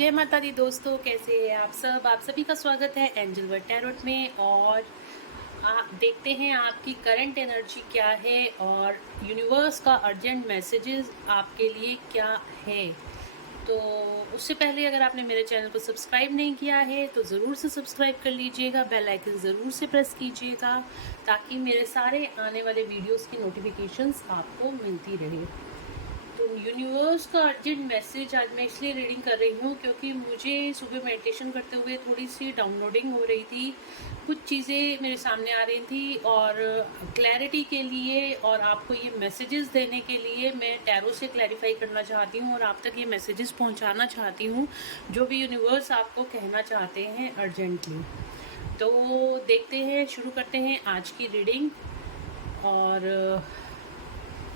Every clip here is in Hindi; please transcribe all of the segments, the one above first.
जय माता दी दोस्तों, कैसे हैं आप सब। आप सभी का स्वागत है एंजल वर्ड टैरोट में। और आप देखते हैं आपकी करंट एनर्जी क्या है और यूनिवर्स का अर्जेंट मैसेजेस आपके लिए क्या है। तो उससे पहले अगर आपने मेरे चैनल को सब्सक्राइब नहीं किया है तो ज़रूर से सब्सक्राइब कर लीजिएगा, बेल आइकन ज़रूर से प्रेस कीजिएगा ताकि मेरे सारे आने वाले वीडियोस की नोटिफिकेशंस आपको मिलती रहे। तो यूनिवर्स का अर्जेंट मैसेज आज मैं इसलिए रीडिंग कर रही हूँ क्योंकि मुझे सुबह मेडिटेशन करते हुए थोड़ी सी डाउनलोडिंग हो रही थी, कुछ चीज़ें मेरे सामने आ रही थी और क्लैरिटी के लिए और आपको ये मैसेजेस देने के लिए मैं टैरो से क्लैरिफाई करना चाहती हूँ और आप तक ये मैसेजेस पहुँचाना चाहती हूँ जो भी यूनिवर्स आपको कहना चाहते हैं अर्जेंटली। तो देखते हैं, शुरू करते हैं आज की रीडिंग। और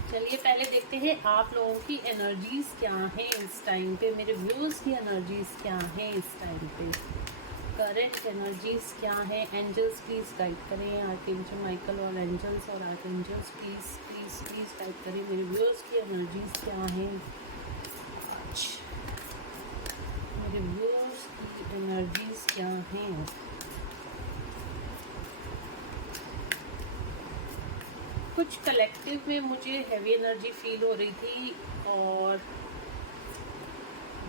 चलिए पहले देखते हैं आप लोगों की एनर्जीज क्या हैं इस टाइम पे, मेरे व्यूअर्स की एनर्जीज क्या हैं इस टाइम पे, करंट एनर्जीज क्या हैं। एंजल्स प्लीज़ गाइड करें, आर्कएंजल माइकल और एंजल्स और archangels please please please guide करें, मेरे व्यूअर्स की एनर्जीज क्या हैं आज, मेरे व्यूअर्स की एनर्जीज क्या हैं। कुछ कलेक्टिव में मुझे हैवी एनर्जी फील हो रही थी और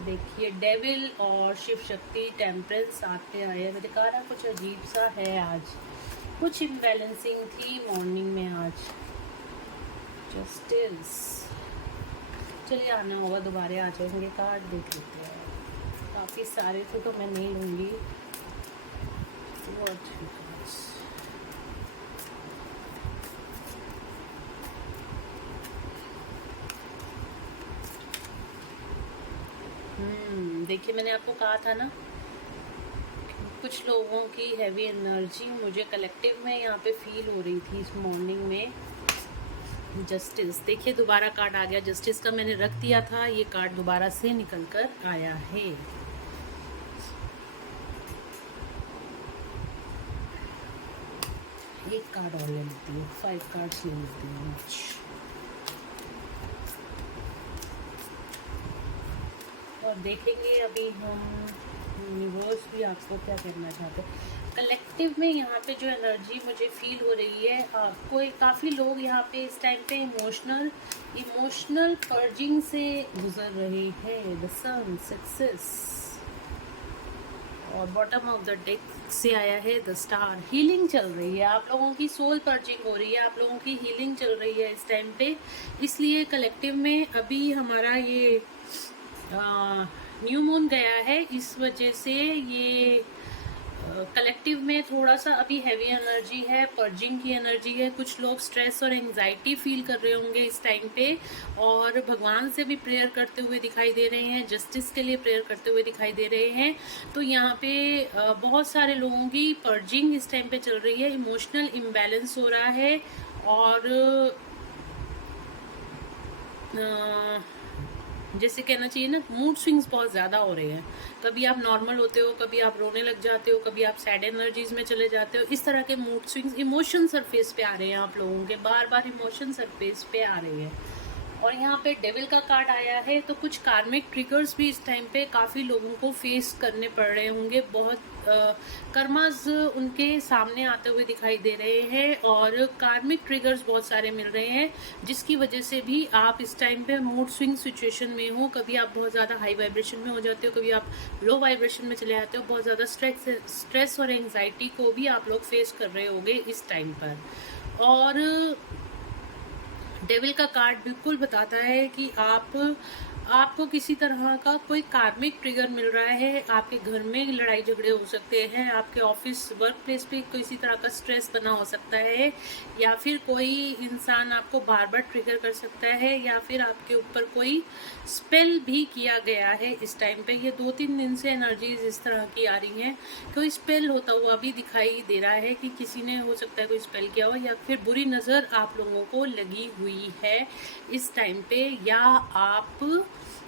देखिए डेविल और शिव शक्ति टेम्परेंस साथ में आए। मैंने कहा ना कुछ अजीब सा है आज, कुछ इम्बैलेंसिंग थी मॉर्निंग में आज। जस्टिस, चलिए आना होगा, दोबारा आ जाएंगे। कार्ड देख लेते हैं, काफ़ी सारे थे तो मैं नहीं लूँगी। देखिए मैंने आपको कहा था ना कुछ लोगों की हैवी एनर्जी मुझे कलेक्टिव में यहाँ पे फील हो रही थी इस मॉर्निंग में। जस्टिस, देखिए दोबारा कार्ड आ गया जस्टिस का, मैंने रख दिया था, ये कार्ड दोबारा से निकल कर आया है। एक कार्ड और ले लेती हूँ, 5 कार्ड्स ले लेती हूँ। और देखेंगे अभी हम यूनिवर्स भी आपको क्या करना चाहते हैं। कलेक्टिव में यहाँ पे जो एनर्जी मुझे फील हो रही है, आपको काफ़ी लोग यहाँ पे इस टाइम पे इमोशनल पर्जिंग से गुजर रहे हैं। द सन, सक्सेस, और बॉटम ऑफ द डेक से आया है द स्टार। हीलिंग चल रही है, आप लोगों की सोल पर्जिंग हो रही है, आप लोगों की हीलिंग चल रही है इस टाइम पे। इसलिए कलेक्टिव में अभी हमारा ये न्यू मून गया है, इस वजह से ये कलेक्टिव में थोड़ा सा अभी हैवी एनर्जी है, पर्जिंग की एनर्जी है। कुछ लोग स्ट्रेस और एंजाइटी फील कर रहे होंगे इस टाइम पे और भगवान से भी प्रेयर करते हुए दिखाई दे रहे हैं, जस्टिस के लिए प्रेयर करते हुए दिखाई दे रहे हैं। तो यहाँ पे बहुत सारे लोगों की पर्जिंग इस टाइम पे चल रही है, इमोशनल इम्बैलेंस हो रहा है और जैसे कहना चाहिए ना, मूड स्विंग्स बहुत ज़्यादा हो रहे हैं। कभी आप नॉर्मल होते हो, कभी आप रोने लग जाते हो, कभी आप सैड एनर्जीज में चले जाते हो। इस तरह के मूड स्विंग्स, इमोशन सरफेस पे आ रहे हैं आप लोगों के, बार बार इमोशन सरफेस पे आ रहे हैं। और यहाँ पे डेविल का कार्ड आया है, तो कुछ कार्मिक ट्रिगर्स भी इस टाइम पे काफ़ी लोगों को फेस करने पड़ रहे होंगे। बहुत कर्मास उनके सामने आते हुए दिखाई दे रहे हैं और कार्मिक ट्रिगर्स बहुत सारे मिल रहे हैं, जिसकी वजह से भी आप इस टाइम पे मूड स्विंग सिचुएशन में हो। कभी आप बहुत ज़्यादा हाई वाइब्रेशन में हो जाते हो, कभी आप लो वाइब्रेशन में चले जाते हो। बहुत ज़्यादा स्ट्रेस और एंजाइटी को भी आप लोग फेस कर रहे होंगे इस टाइम पर। और डेविल का कार्ड बिल्कुल बताता है कि आपको किसी तरह का कोई कार्मिक ट्रिगर मिल रहा है। आपके घर में लड़ाई झगड़े हो सकते हैं, आपके ऑफिस वर्क प्लेस पे किसी तरह का स्ट्रेस बना हो सकता है, या फिर कोई इंसान आपको बार बार ट्रिगर कर सकता है, या फिर आपके ऊपर कोई स्पेल भी किया गया है इस टाइम पे। ये 2-3 दिन से एनर्जीज इस तरह की आ रही हैं, कोई स्पेल होता हुआ भी दिखाई दे रहा है कि किसी ने हो सकता है कोई स्पेल किया हो, या फिर बुरी नज़र आप लोगों को लगी हुई है इस टाइम पे, या आप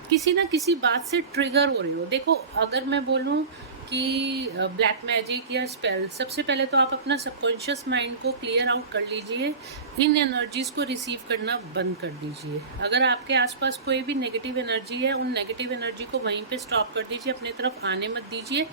किसी ना किसी बात से ट्रिगर हो रही हो। देखो अगर मैं बोलूँ कि ब्लैक मैजिक या स्पेल, सबसे पहले तो आप अपना सबकॉन्शियस माइंड को क्लियर आउट कर लीजिए। इन एनर्जीज़ को रिसीव करना बंद कर दीजिए। अगर आपके आसपास कोई भी नेगेटिव एनर्जी है, उन नेगेटिव एनर्जी को वहीं पे स्टॉप कर दीजिए, अपनी तरफ आने मत दीजिए।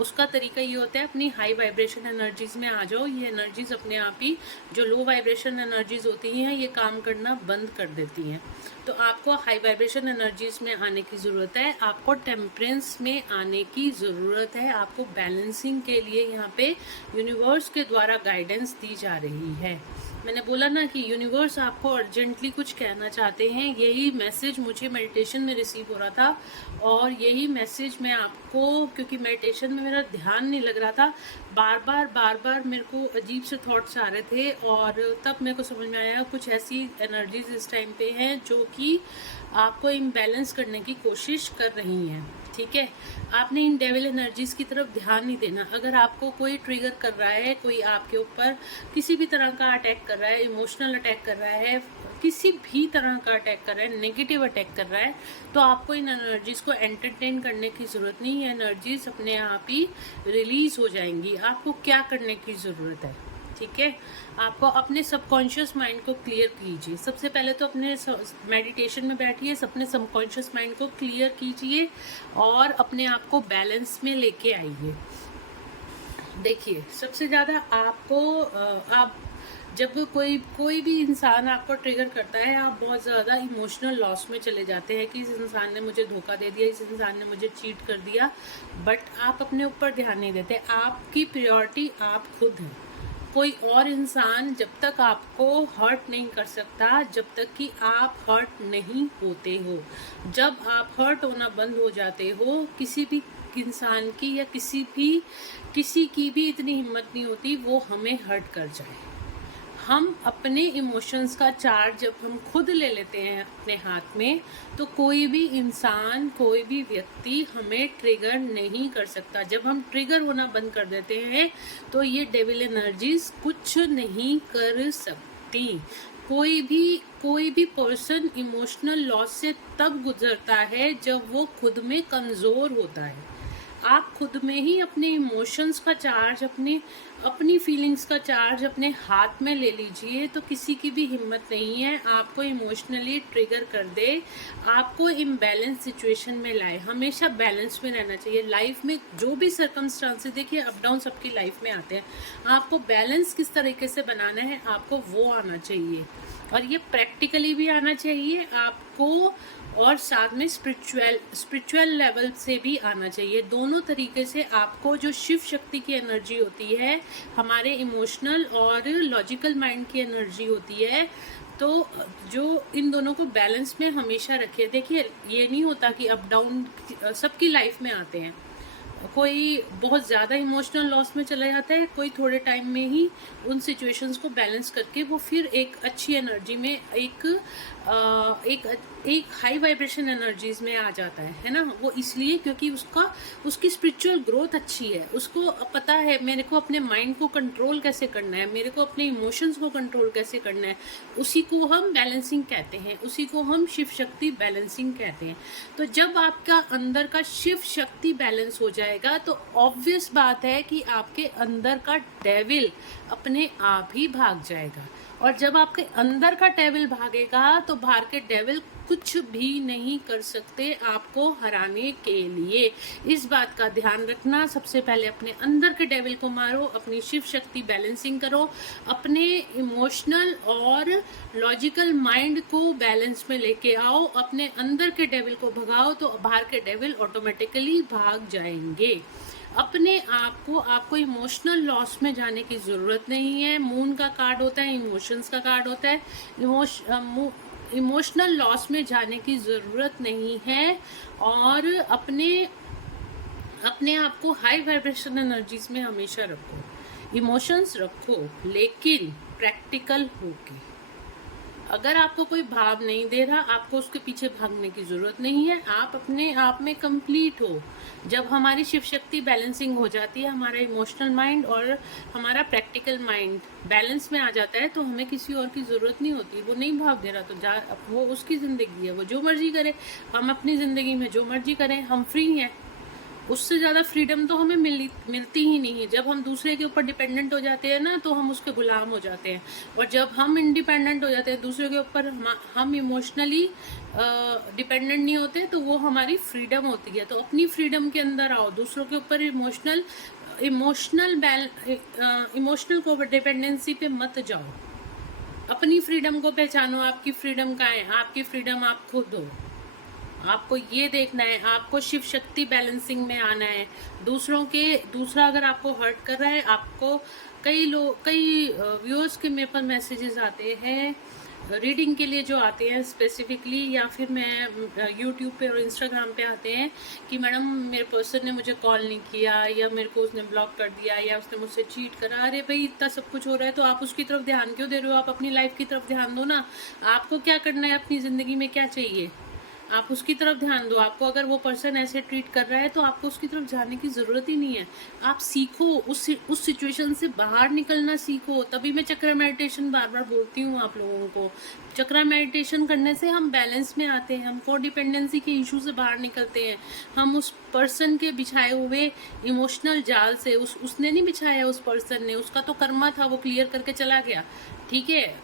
उसका तरीका ये होता है, अपनी हाई वाइब्रेशन एनर्जीज़ में आ जाओ। ये एनर्जीज़ अपने आप ही, जो लो वाइब्रेशन एनर्जीज़ होती हैं, ये काम करना बंद कर देती हैं। तो आपको हाई वाइब्रेशन एनर्जीज़ में आने की ज़रूरत है, आपको टेम्परेंस में आने की ज़रूरत है, आपको बैलेंसिंग के लिए यहाँ पे यूनिवर्स के द्वारा गाइडेंस दी जा रही है। मैंने बोला ना कि यूनिवर्स आपको अर्जेंटली कुछ कहना चाहते हैं। यही मैसेज मुझे मेडिटेशन में रिसीव हो रहा था, और यही मैसेज मैं आपको, क्योंकि मेडिटेशन में मेरा ध्यान नहीं लग रहा था, बार बार मेरे को अजीब से थॉट्स आ रहे थे, और तब मेरे को समझ में आया कुछ ऐसी एनर्जीज इस टाइम पे हैं जो कि आपको इम्बैलेंस करने की कोशिश कर रही हैं। ठीक है, आपने इन डेविल एनर्जीज की तरफ ध्यान नहीं देना। अगर आपको कोई ट्रिगर कर रहा है, कोई आपके ऊपर किसी भी तरह का अटैक कर रहा है, इमोशनल अटैक कर रहा है, किसी भी तरह का अटैक कर रहा है, नेगेटिव अटैक कर रहा है, तो आपको इन एनर्जीज को एंटरटेन करने की ज़रूरत नहीं है। एनर्जीज अपने आप ही रिलीज हो जाएंगी। आपको क्या करने की ज़रूरत है? ठीक है, आपको अपने सबकॉन्शियस माइंड को क्लियर कीजिए। सबसे पहले तो अपने मेडिटेशन में बैठिए, अपने सबकॉन्शियस माइंड को क्लियर कीजिए और अपने आप को बैलेंस में लेके आइए। देखिए, सबसे ज़्यादा आपको आप जब कोई भी इंसान आपको ट्रिगर करता है, आप बहुत ज़्यादा इमोशनल लॉस में चले जाते हैं कि इस इंसान ने मुझे धोखा दे दिया, इस इंसान ने मुझे चीट कर दिया, बट आप अपने ऊपर ध्यान नहीं देते। आपकी प्रायोरिटी आप खुद हैं। कोई और इंसान जब तक आपको हर्ट नहीं कर सकता, जब तक कि आप हर्ट नहीं होते हो। जब आप हर्ट होना बंद हो जाते हो, किसी भी इंसान की या किसी की भी इतनी हिम्मत नहीं होती वो हमें हर्ट कर जाए। हम अपने इमोशंस का चार्ज जब हम खुद ले लेते हैं अपने हाथ में, तो कोई भी इंसान, कोई भी व्यक्ति हमें ट्रिगर नहीं कर सकता। जब हम ट्रिगर होना बंद कर देते हैं, तो ये डेविल एनर्जीज कुछ नहीं कर सकती। कोई भी पर्सन इमोशनल लॉस से तब गुजरता है जब वो खुद में कमज़ोर होता है। आप खुद में ही अपने इमोशंस का चार्ज, अपनी फीलिंग्स का चार्ज अपने हाथ में ले लीजिए, तो किसी की भी हिम्मत नहीं है आपको इमोशनली ट्रिगर कर दे, आपको इम्बैलेंस सिचुएशन में लाए। हमेशा बैलेंस में रहना चाहिए। लाइफ में जो भी सर्कमस्टांसेस, देखिए अप डाउन सबकी लाइफ में आते हैं, आपको बैलेंस किस तरीके से बनाना है, आपको वो आना चाहिए, और ये प्रैक्टिकली भी आना चाहिए आपको, और साथ में स्पिरिचुअल लेवल से भी आना चाहिए। दोनों तरीके से आपको, जो शिव शक्ति की एनर्जी होती है, हमारे इमोशनल और लॉजिकल माइंड की एनर्जी होती है, तो जो इन दोनों को बैलेंस में हमेशा रखिए। देखिए, ये नहीं होता कि अप डाउन सबकी लाइफ में आते हैं। कोई बहुत ज़्यादा इमोशनल लॉस में चला जाता है, कोई थोड़े टाइम में ही उन सिचुएशंस को बैलेंस करके वो फिर एक अच्छी एनर्जी में, एक हाई वाइब्रेशन एनर्जीज में आ जाता है ना। वो इसलिए क्योंकि उसकी स्पिरिचुअल ग्रोथ अच्छी है, उसको पता है मेरे को अपने माइंड को कंट्रोल कैसे करना है, मेरे को अपने इमोशंस को कंट्रोल कैसे करना है। उसी को हम बैलेंसिंग कहते हैं, उसी को हम शिव शक्ति बैलेंसिंग कहते हैं। तो जब आपका अंदर का शिव शक्ति बैलेंस हो जाएगा, तो ऑब्वियस बात है कि आपके अंदर का डेविल अपने आप ही भाग जाएगा। और जब आपके अंदर का डेविल भागेगा, तो बाहर के डेविल कुछ भी नहीं कर सकते आपको हराने के लिए। इस बात का ध्यान रखना। सबसे पहले अपने अंदर के डेविल को मारो, अपनी शिव शक्ति बैलेंसिंग करो, अपने इमोशनल और लॉजिकल माइंड को बैलेंस में लेके आओ, अपने अंदर के डेविल को भगाओ, तो बाहर के डेविल ऑटोमेटिकली भाग जाएंगे। अपने आप को, आपको इमोशनल लॉस में जाने की ज़रूरत नहीं है। मून का कार्ड होता है, इमोशंस का कार्ड होता है। इमोशनल लॉस में जाने की ज़रूरत नहीं है, और अपने आप को हाई वाइब्रेशन एनर्जीज में हमेशा रखो। इमोशंस रखो, लेकिन प्रैक्टिकल होके। अगर आपको कोई भाव नहीं दे रहा, आपको उसके पीछे भागने की ज़रूरत नहीं है। आप अपने आप में कंप्लीट हो। जब हमारी शिव शक्ति बैलेंसिंग हो जाती है, हमारा इमोशनल माइंड और हमारा प्रैक्टिकल माइंड बैलेंस में आ जाता है, तो हमें किसी और की ज़रूरत नहीं होती। वो नहीं भाव दे रहा तो वो उसकी ज़िंदगी है, वो जो मर्जी करे। हम अपनी ज़िंदगी में जो मर्जी करें, हम फ्री हैं। उससे ज़्यादा फ्रीडम तो हमें मिलती ही नहीं है। जब हम दूसरे के ऊपर डिपेंडेंट हो जाते हैं ना, तो हम उसके गुलाम हो जाते हैं। और जब हम इंडिपेंडेंट हो जाते हैं दूसरे के ऊपर, हम इमोशनली डिपेंडेंट नहीं होते, तो वो हमारी फ्रीडम होती है। तो अपनी फ्रीडम के अंदर आओ, दूसरों के ऊपर इमोशनल इमोशनल को डिपेंडेंसी पे मत जाओ। अपनी फ्रीडम को पहचानो। आपकी फ्रीडम कहाँ है? आपकी फ्रीडम आप खुद हो। आपको ये देखना है, आपको शिव शक्ति बैलेंसिंग में आना है। दूसरा अगर आपको हर्ट कर रहा है, आपको कई व्यूअर्स के मेरे पर मैसेजेस आते हैं रीडिंग के लिए, जो आते हैं स्पेसिफिकली, या फिर मैं यूट्यूब पे और इंस्टाग्राम पे आते हैं कि मैडम मेरे पर्सन ने मुझे कॉल नहीं किया, या मेरे को उसने ब्लॉक कर दिया, या उसने मुझसे चीट करा। अरे भाई, इतना सब कुछ हो रहा है तो आप उसकी तरफ ध्यान क्यों दे रहे हो? आप अपनी लाइफ की तरफ ध्यान दो ना। आपको क्या करना है अपनी ज़िंदगी में, क्या चाहिए, आप उसकी तरफ ध्यान दो। आपको अगर वो पर्सन ऐसे ट्रीट कर रहा है तो आपको उसकी तरफ जाने की ज़रूरत ही नहीं है। आप सीखो, उस सिचुएशन से बाहर निकलना सीखो। तभी मैं चक्र मेडिटेशन बार बार बोलती हूँ आप लोगों को। चक्र मेडिटेशन करने से हम बैलेंस में आते हैं, हम को डिपेंडेंसी के इशू से बाहर निकलते हैं। हम उस पर्सन के बिछाए हुए इमोशनल जाल से, उसने नहीं बिछाया, उस पर्सन ने, उसका तो कर्मा था, वो क्लियर करके चला गया। ठीक है,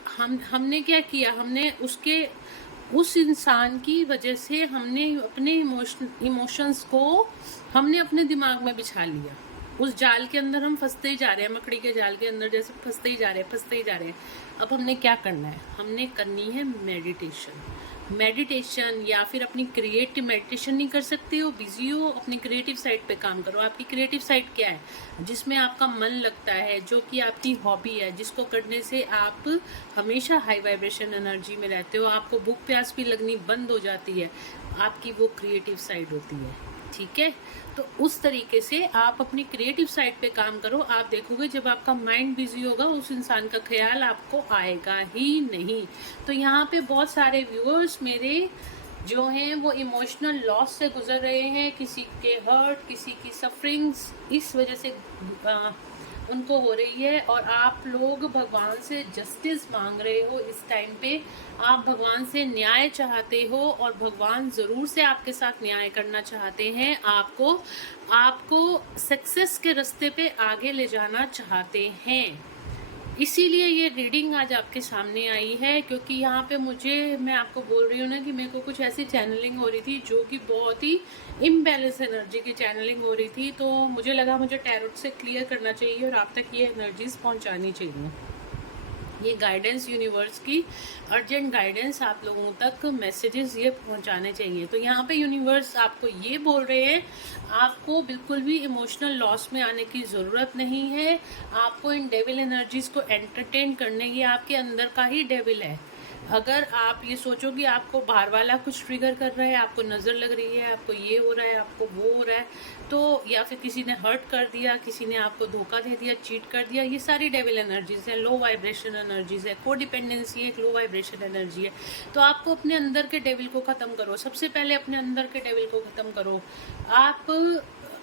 हमने क्या किया? हमने उस इंसान की वजह से हमने अपने इमोशंस को हमने अपने दिमाग में बिछा लिया। उस जाल के अंदर हम फंसते ही जा रहे हैं, मकड़ी के जाल के अंदर जैसे फंसते ही जा रहे हैं। अब हमने क्या करना है? हमने करनी है मेडिटेशन, या फिर अपनी क्रिएटिव मेडिटेशन नहीं कर सकते हो, बिजी हो, अपनी क्रिएटिव साइड पे काम करो। आपकी क्रिएटिव साइड क्या है? जिसमें आपका मन लगता है, जो कि आपकी हॉबी है, जिसको करने से आप हमेशा हाई वाइब्रेशन एनर्जी में रहते हो, आपको भूख प्यास भी लगनी बंद हो जाती है, आपकी वो क्रिएटिव साइड होती है। ठीक है, तो उस तरीके से आप अपनी क्रिएटिव साइड पे काम करो। आप देखोगे जब आपका माइंड बिजी होगा, उस इंसान का ख्याल आपको आएगा ही नहीं। तो यहाँ पे बहुत सारे व्यूअर्स मेरे जो हैं वो इमोशनल लॉस से गुजर रहे हैं, किसी के हर्ट, किसी की सफरिंग्स इस वजह से उनको हो रही है, और आप लोग भगवान से जस्टिस मांग रहे हो। इस टाइम पे आप भगवान से न्याय चाहते हो, और भगवान ज़रूर से आपके साथ न्याय करना चाहते हैं। आपको सक्सेस के रास्ते पे आगे ले जाना चाहते हैं। इसीलिए ये रीडिंग आज आपके सामने आई है, क्योंकि यहाँ पे मैं आपको बोल रही हूँ ना कि मेरे को कुछ ऐसी चैनलिंग हो रही थी जो कि बहुत ही इम्बैलेंस एनर्जी की चैनलिंग हो रही थी। तो मुझे लगा मुझे टैरोट से क्लियर करना चाहिए और आप तक ये एनर्जीज पहुँचानी चाहिए। ये गाइडेंस, यूनिवर्स की अर्जेंट गाइडेंस आप लोगों तक मैसेजेस ये पहुंचाने चाहिए। तो यहाँ पे यूनिवर्स आपको ये बोल रहे हैं, आपको बिल्कुल भी इमोशनल लॉस में आने की ज़रूरत नहीं है। आपको इन डेविल एनर्जीज को एंटरटेन करने, ये आपके अंदर का ही डेविल है। अगर आप ये सोचो कि आपको बाहर वाला कुछ ट्रिगर कर रहा है, आपको नज़र लग रही है, आपको ये हो रहा है, आपको वो हो रहा है, तो या फिर किसी ने हर्ट कर दिया, किसी ने आपको धोखा दे दिया, चीट कर दिया, ये सारी डेविल एनर्जीज है, लो वाइब्रेशन एनर्जीज है। कोडिपेंडेंसी एक लो वाइब्रेशन एनर्जी है। तो आपको अपने अंदर के डेविल को ख़त्म करो। सबसे पहले अपने अंदर के डेविल को ख़त्म करो।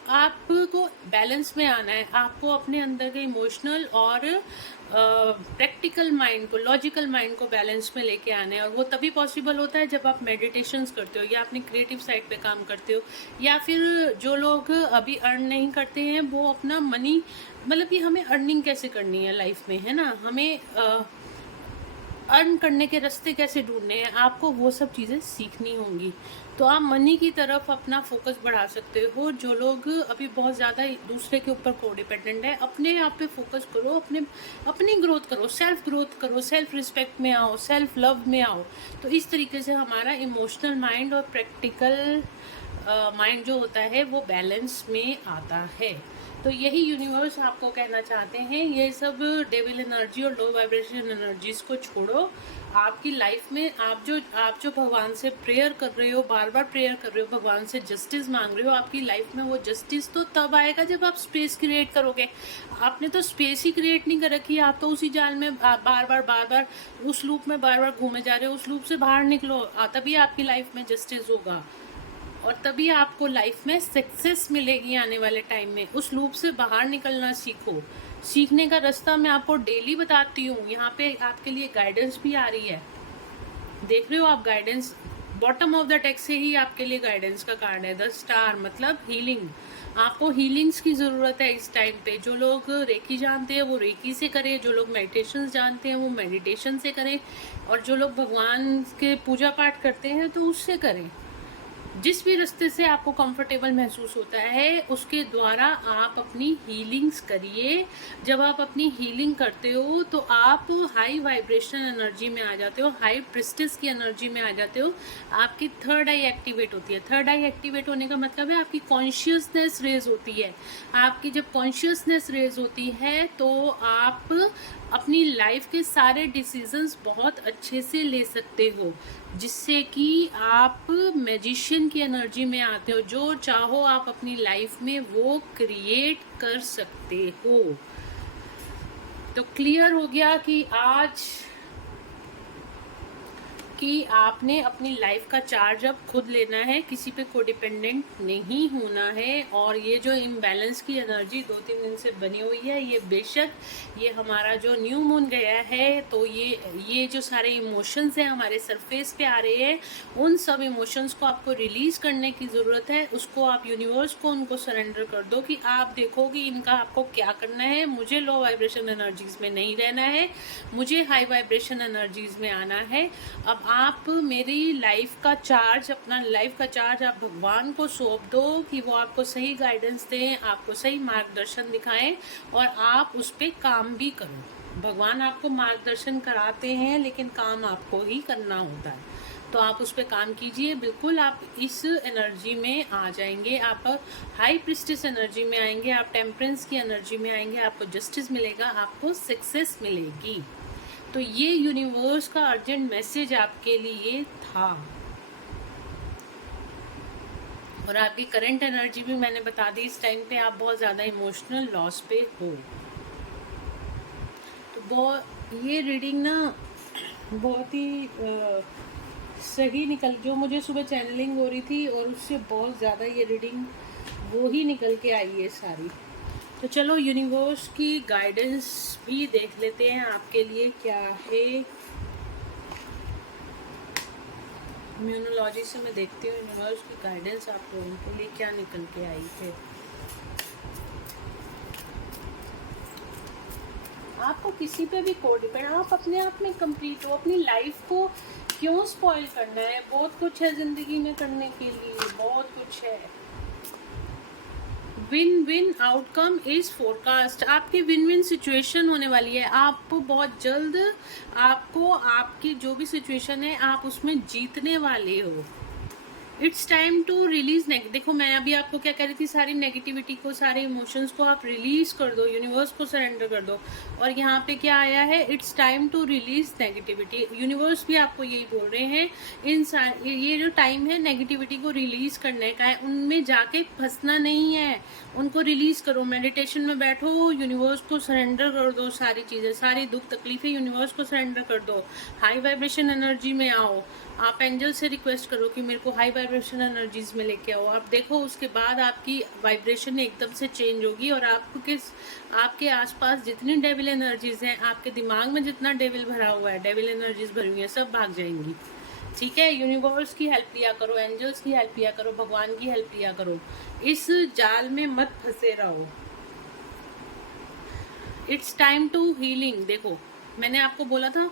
आपको बैलेंस में आना है। आपको अपने अंदर के इमोशनल और प्रैक्टिकल माइंड को, लॉजिकल माइंड को बैलेंस में लेके आना है। और वो तभी पॉसिबल होता है जब आप मेडिटेशंस करते हो, या अपनी क्रिएटिव साइड पे काम करते हो, या फिर जो लोग अभी अर्न नहीं करते हैं वो अपना मनी, मतलब कि हमें अर्निंग कैसे करनी है लाइफ में, है ना, हमें अर्न करने के रास्ते कैसे ढूंढने हैं, आपको वो सब चीज़ें सीखनी होंगी। तो आप मनी की तरफ अपना फोकस बढ़ा सकते हो। जो लोग अभी बहुत ज़्यादा दूसरे के ऊपर को डिपेंडेंट है, अपने आप पे फोकस करो, अपनी ग्रोथ करो, सेल्फ ग्रोथ करो, सेल्फ रिस्पेक्ट में आओ, सेल्फ लव में आओ। तो इस तरीके से हमारा इमोशनल माइंड और प्रैक्टिकल माइंड जो होता है वो बैलेंस में आता है। तो यही यूनिवर्स आपको कहना चाहते हैं, ये सब डेविल एनर्जी और लो वाइब्रेशन एनर्जीज को छोड़ो। आपकी लाइफ में आप जो भगवान से प्रेयर कर रहे हो, बार बार प्रेयर कर रहे हो, भगवान से जस्टिस मांग रहे हो, आपकी लाइफ में वो जस्टिस तो तब आएगा जब आप स्पेस क्रिएट करोगे। आपने तो स्पेस ही क्रिएट नहीं कर रखी, आप तो उसी जाल में बार बार उस लूप में बार बार घूमे जा रहे हो। उस लूप से बाहर निकलो, तभी आपकी लाइफ में जस्टिस होगा, और तभी आपको लाइफ में सक्सेस मिलेगी आने वाले टाइम में। उस लूप से बाहर निकलना सीखो। सीखने का रास्ता मैं आपको डेली बताती हूँ। यहाँ पे आपके लिए गाइडेंस भी आ रही है, देख रहे हो आप guidance, bottom of the text से ही आपके लिए गाइडेंस का कार्ड है, द स्टार, मतलब हीलिंग। आपको हीलिंग्स की ज़रूरत है इस टाइम पे। जो लोग रेकी जानते हैं वो रेकी से करें, जो लोग मेडिटेशन जानते हैं वो मेडिटेशन से करें, और जो लोग भगवान के पूजा पाठ करते हैं तो उससे करें। जिस भी रास्ते से आपको कंफर्टेबल महसूस होता है उसके द्वारा आप अपनी हीलिंग्स करिए। जब आप अपनी हीलिंग करते हो तो आप हाई वाइब्रेशन एनर्जी में आ जाते हो, हाई प्रिस्टिस की एनर्जी में आ जाते हो। आपकी थर्ड आई एक्टिवेट होती है। थर्ड आई एक्टिवेट होने का मतलब है आपकी कॉन्शियसनेस रेज होती है। आपकी जब कॉन्शियसनेस रेज होती है तो आप अपनी लाइफ के सारे डिसीजंस बहुत अच्छे से ले सकते हो, जिससे कि आप मैजिशियन की एनर्जी में आते हो। जो चाहो आप अपनी लाइफ में वो क्रिएट कर सकते हो। तो क्लियर हो गया कि आज कि आपने अपनी लाइफ का चार्ज अब खुद लेना है, किसी पे कोडिपेंडेंट नहीं होना है। और ये जो इम्बैलेंस की एनर्जी 2-3 दिन से बनी हुई है, ये बेशक ये हमारा जो न्यू मून गया है तो ये जो सारे इमोशंस हैं हमारे सरफेस पे आ रहे हैं, उन सब इमोशंस को आपको रिलीज करने की ज़रूरत है। उसको आप यूनिवर्स को उनको सरेंडर कर दो कि आप देखो कि इनका आपको क्या करना है। मुझे लो वाइब्रेशन एनर्जीज में नहीं रहना है, मुझे हाई वाइब्रेशन एनर्जीज में आना है। अब आप मेरी लाइफ का चार्ज, अपना लाइफ का चार्ज आप भगवान को सौंप दो कि वो आपको सही गाइडेंस दें, आपको सही मार्गदर्शन दिखाएं और आप उस पर काम भी करो। भगवान आपको मार्गदर्शन कराते हैं लेकिन काम आपको ही करना होता है। तो आप उस पर काम कीजिए। बिल्कुल आप इस एनर्जी में आ जाएंगे, आप हाई प्रिस्टिस एनर्जी में आएंगे, आप टेम्परेंस की एनर्जी में आएंगे, आपको जस्टिस मिलेगा, आपको सक्सेस मिलेगी। तो ये यूनिवर्स का अर्जेंट मैसेज आपके लिए था। और आपकी करंट एनर्जी भी मैंने बता दी। इस टाइम पे आप बहुत ज़्यादा इमोशनल लॉस पे हो। तो बहुत ये रीडिंग ना बहुत ही सही निकल, जो मुझे सुबह चैनलिंग हो रही थी और उससे बहुत ज़्यादा ये रीडिंग वो ही निकल के आई है सारी। तो चलो यूनिवर्स की गाइडेंस भी देख लेते हैं आपके लिए क्या है। इम्यूनोलॉजी से मैं देखती हूँ यूनिवर्स की गाइडेंस आप लोगों के लिए क्या निकल के आई है। आपको किसी पे भी कोडिपेंड, आप अपने आप में कंप्लीट हो। अपनी लाइफ को क्यों स्पॉइल करना है? बहुत कुछ है ज़िंदगी में करने के लिए, बहुत कुछ है। Win win outcome is forecast. आपकी विन विन सिचुएशन होने वाली है। आपको बहुत जल्द आपको आपकी जो भी सिचुएशन है आप उसमें जीतने वाले हो। इट्स टाइम टू रिलीज देखो मैं अभी आपको क्या कह रही थी, सारी नेगेटिविटी को, सारे इमोशंस को आप रिलीज कर दो, यूनिवर्स को सरेंडर कर दो। और यहाँ पे क्या आया है, it's time to release negativity. Universe भी आपको यही बोल रहे हैं, ये जो टाइम है नेगेटिविटी को रिलीज करने का है, उनमें जाके फंसना नहीं है, उनको रिलीज करो। मेडिटेशन में बैठो, यूनिवर्स को सरेंडर कर दो सारी चीज़ें, सारी दुख तकलीफें यूनिवर्स को सरेंडर कर दो। हाई वाइब्रेशन एनर्जी में आओ। आप एंजल से रिक्वेस्ट करो कि मेरे को हाई वाइब्रेशन एनर्जीज में लेके आओ। आप देखो उसके बाद आपकी वाइब्रेशन एकदम से चेंज होगी और आपके आसपास जितनी डेविल एनर्जीज हैं, आपके दिमाग में जितना डेविल भरा हुआ है, डेविल एनर्जीज भरी हुई है, सब भाग जाएंगी। ठीक है, यूनिवर्स की हेल्प लिया करो, एंजल्स की हेल्प लिया करो, भगवान की हेल्प लिया करो। इस जाल में मत फंसे रहो। It's time to healing. देखो मैंने आपको बोला था,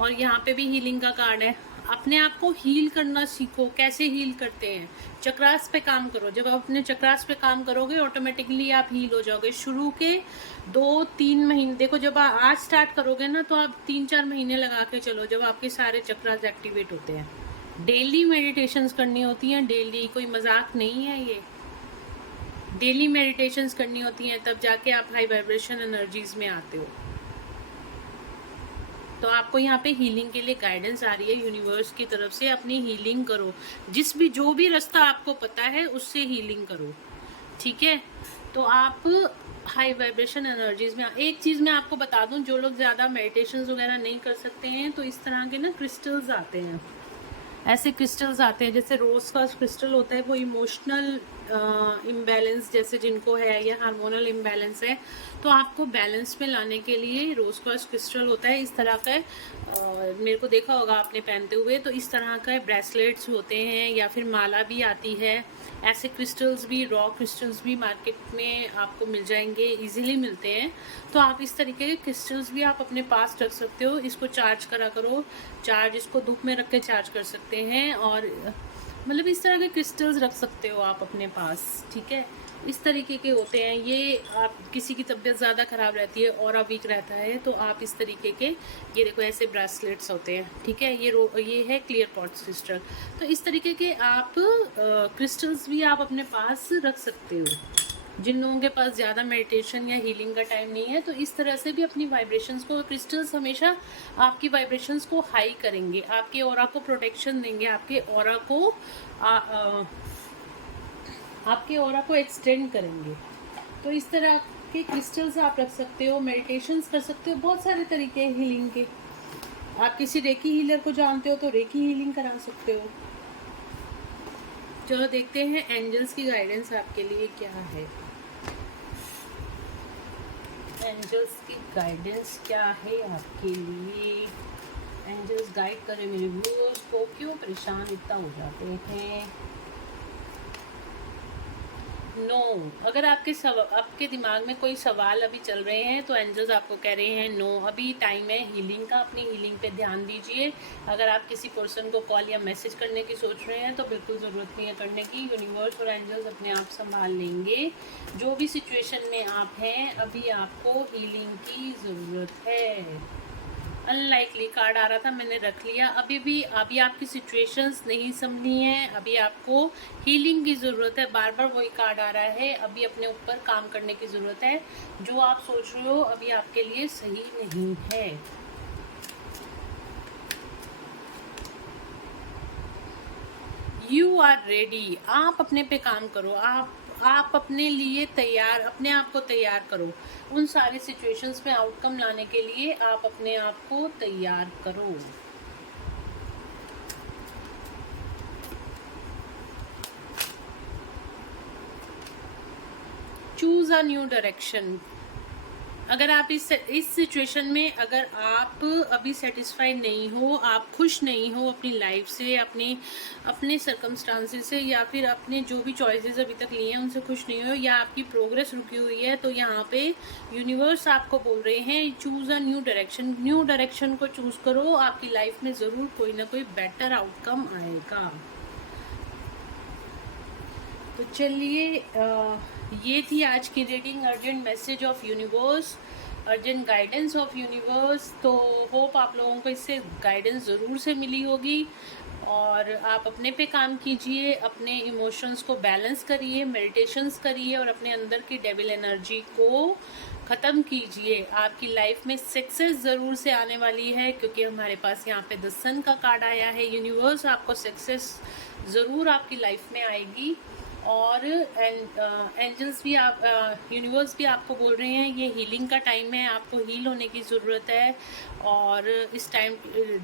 और यहाँ पे भी हीलिंग का कार्ड है। अपने आप को हील करना सीखो। कैसे हील करते हैं? चक्रास पे काम करो। जब आप अपने चक्रास पे काम करोगे ऑटोमेटिकली आप हील हो जाओगे। शुरू के 2-3 महीने, देखो जब आप आज स्टार्ट करोगे ना तो आप 3-4 महीने लगा के चलो जब आपके सारे चक्रास एक्टिवेट होते हैं। डेली मेडिटेशंस करनी होती हैं, डेली, कोई मजाक नहीं है ये। डेली मेडिटेशंस करनी होती हैं, तब जाके आप हाई वाइब्रेशन एनर्जीज में आते हो। तो आपको यहाँ पे हीलिंग के लिए गाइडेंस आ रही है यूनिवर्स की तरफ से। अपनी हीलिंग करो, जो भी रास्ता आपको पता है उससे हीलिंग करो। ठीक है, तो आप हाई वाइब्रेशन एनर्जीज में। एक चीज़ मैं आपको बता दूं, जो लोग ज़्यादा मेडिटेशंस वगैरह नहीं कर सकते हैं तो इस तरह के ना क्रिस्टल्स आते हैं, ऐसे क्रिस्टल्स आते हैं जैसे रोज का क्रिस्टल होता है, वो इमोशनल इम्बैलेंस जैसे जिनको है या हार्मोनल इम्बैलेंस है, तो आपको बैलेंस में लाने के लिए रोज क्वार्ट्ज क्रिस्टल होता है इस तरह का। मेरे को देखा होगा आपने पहनते हुए, तो इस तरह का ब्रेसलेट्स होते हैं या फिर माला भी आती है। ऐसे क्रिस्टल्स भी, रॉ क्रिस्टल्स भी मार्केट में आपको मिल जाएंगे, इजीली मिलते हैं। तो आप इस तरीके के क्रिस्टल्स भी आप अपने पास रख सकते हो। इसको चार्ज करा करो, चार्ज इसको धूप में रख के चार्ज कर सकते हैं, और मतलब इस तरह के क्रिस्टल्स रख सकते हो आप अपने पास, ठीक है। इस तरीके के होते हैं ये। आप किसी की तबीयत ज़्यादा ख़राब रहती है और वीक रहता है, तो आप इस तरीके के, ये देखो ऐसे ब्रेसलेट्स होते हैं, ठीक है। ये है क्लियर क्वार्ट्ज क्रिस्टल। तो इस तरीके के आप क्रिस्टल्स भी आप अपने पास रख सकते हो। जिन लोगों के पास ज़्यादा मेडिटेशन या हीलिंग का टाइम नहीं है, तो इस तरह से भी अपनी वाइब्रेशंस को, क्रिस्टल्स हमेशा आपकी वाइब्रेशंस को हाई करेंगे, आपके ऑरा को प्रोटेक्शन देंगे, आपके ऑरा को एक्सटेंड करेंगे। तो इस तरह के क्रिस्टल्स आप रख सकते हो, मेडिटेशंस कर सकते हो। बहुत सारे तरीके हैं हीलिंग के। आप किसी रेकी हीलर को जानते हो तो रेकी हीलिंग करा सकते हो। चलो देखते हैं एंजल्स की गाइडेंस आपके लिए क्या है। एंजल्स की गाइडेंस क्या है आपके लिए। एंजल्स गाइड करें मेरे व्यूअर्स को, क्यों परेशान इतना हो जाते हैं। नो अगर आपके दिमाग में कोई सवाल अभी चल रहे हैं, तो एंजल्स आपको कह रहे हैं नो, अभी टाइम है हीलिंग का, अपनी हीलिंग पे ध्यान दीजिए। अगर आप किसी पर्सन को कॉल या मैसेज करने की सोच रहे हैं, तो बिल्कुल ज़रूरत नहीं है करने की। यूनिवर्स और एंजल्स अपने आप संभाल लेंगे। जो भी सिचुएशन में आप हैं, अभी आपको हीलिंग की ज़रूरत है। अनलाइकली कार्ड आ रहा था, मैंने रख लिया। अभी आपकी सिचुएशंस नहीं संभली हैं, अभी आपको हीलिंग की ज़रूरत है। बार बार वही कार्ड आ रहा है, अभी अपने ऊपर काम करने की ज़रूरत है। जो आप सोच रहे हो अभी आपके लिए सही नहीं है। You are ready. आप अपने पे काम करो, आप अपने लिए तैयार, अपने आप को तैयार करो। उन सारी सिचुएशंस में आउटकम लाने के लिए आप अपने आप को तैयार करो। Choose a new direction. अगर आप इस सिचुएशन में, अगर आप अभी सेटिस्फाइड नहीं हो, आप खुश नहीं हो अपनी लाइफ से, अपने सर्कमस्टांसेस से, या फिर अपने जो भी चॉइसेस अभी तक लिए हैं उनसे खुश नहीं हो, या आपकी प्रोग्रेस रुकी हुई है, तो यहाँ पे यूनिवर्स आपको बोल रहे हैं choose a new direction. New direction को चूज करो, आपकी लाइफ में ज़रूर कोई ना कोई बेटर आउटकम आएगा। तो चलिए, ये थी आज की reading, urgent message of universe, urgent guidance of universe. तो होप आप लोगों को इससे गाइडेंस ज़रूर से मिली होगी, और आप अपने पे काम कीजिए, अपने इमोशंस को बैलेंस करिए, मेडिटेशंस करिए, और अपने अंदर की डेविल एनर्जी को ख़त्म कीजिए। आपकी लाइफ में सक्सेस ज़रूर से आने वाली है, क्योंकि हमारे पास यहाँ पे द सन का कार्ड आया है। यूनिवर्स आपको सक्सेस ज़रूर आपकी लाइफ में आएगी। और एंजल्स भी यूनिवर्स भी आपको बोल रहे हैं ये हीलिंग का टाइम है, आपको हील होने की ज़रूरत है, और इस टाइम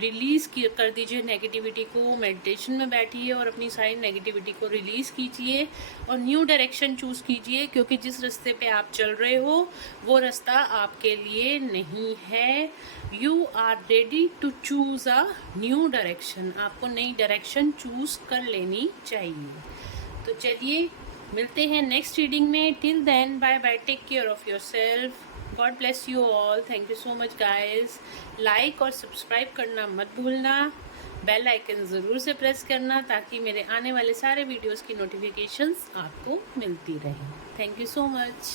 रिलीज़ कर दीजिए नेगेटिविटी को। मेडिटेशन में बैठिए और अपनी सारी नेगेटिविटी को रिलीज़ कीजिए, और न्यू डायरेक्शन चूज़ कीजिए, क्योंकि जिस रास्ते पे आप चल रहे हो वो रास्ता आपके लिए नहीं है। You are ready to choose a new direction. आपको नई डायरेक्शन चूज़ कर लेनी चाहिए। तो चलिए मिलते हैं नेक्स्ट रीडिंग में। Till then bye bye, take care of yourself, God bless you all, thank you so much guys. Like और सब्सक्राइब करना मत भूलना, बेल आइकन ज़रूर से प्रेस करना, ताकि मेरे आने वाले सारे वीडियोस की नोटिफिकेशंस आपको मिलती रहें। Thank you so much.